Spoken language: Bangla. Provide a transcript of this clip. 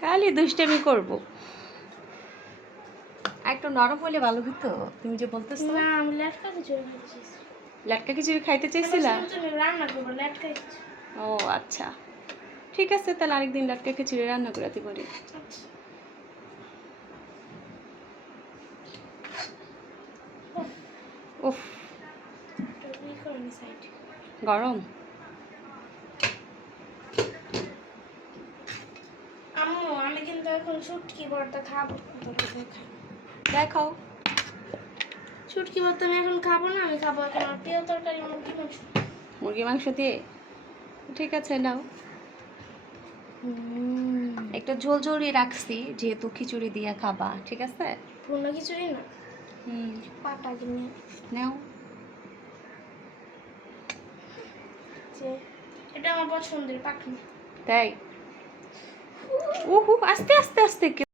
খালি দুষ্টামি করবো। একটু নরম হলে ভালো হতো। তুমি যে বলতেছো না, আমি লাটকা খিচুড়ি খাইছি। লাটকা খিচুড়ি খাইতে চাইছিলা? তুমি রান্না করবে লাটকা খিচুড়ি। ও আচ্ছা, ঠিক আছে, তাহলে আরেকদিন লাটকা খিচুড়ি রান্না করে দিতে পারি। আচ্ছা। উফ, টুকরি করে নি সাইড। গরম। আম্মু, আমি কিন্তু এখন শুটকি ভর্তা খাবো। দেখাও। শুটকি ভর্তা আমি এখন খাবো না, আমি খাবো এখন আমার প্রিয় তরকারি মুরগি মাংস। মুরগি মাংস দিয়ে? ঠিক আছে, নাও। একটু ঝোল ঝোলই রাখছি, যেহেতু খিচুড়ি দিয়ে খাবা, ঠিক আছে? ভুনা খিচুড়ি না, পাটা কিনে নাও। যে এটা আমার পছন্দের পাখনি। তাই? উহু, আস্তে আস্তে আস্তে।